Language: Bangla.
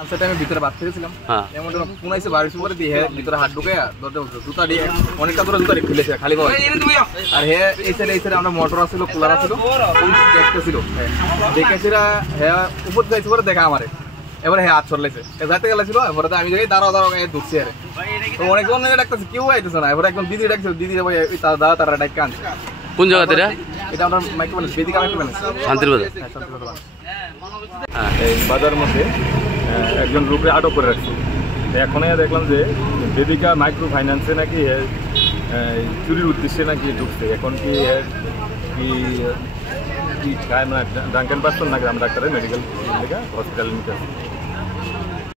সেটা আমি ভিতরে বাদ থেকেছিলাম এমন পুনাইছে বাড়ির উপরে দিয়ে ভিতরে হাত ঢুকে দরজা জুতা দিয়ে অনেকটা দূরে জুতা খুলেছে খালি পাওয়া আর হে এই সাইডে আমরা মোটর আসছিল কুলার আসছিল দেখতেছিল দেখেছিলা হ্যাঁ উপর যাইছে পরে দেখা আমারে এবারে হ্যাঁ হাত সরলেছে যাইতে গেছিল এবারে আমি যাই দাঁড়াও ঢুকছি আরে তো অনেকজন ডাকতেছে কেউ আইতেছে না এবারে একদম দিদি ডাকছে দিদি দাদা তারা ডাক কানছে কোন জায়গাতে এটা আমরা micro balance Vedika micro balance শান্তির বাজার এই বাজার মধ্যে একজন লোককে আটক করে রাখছে এখন দেখলাম যে বেদিকা মাইক্রো ফাইন্যান্সে নাকি চুরির উদ্দেশ্যে নাকি ঢুকছে এখন কি কি ড্রাঙ্কেন পার্সন নাকি আমরা ডাক্তারের মেডিকেল হসপিটালে নিতে আসছে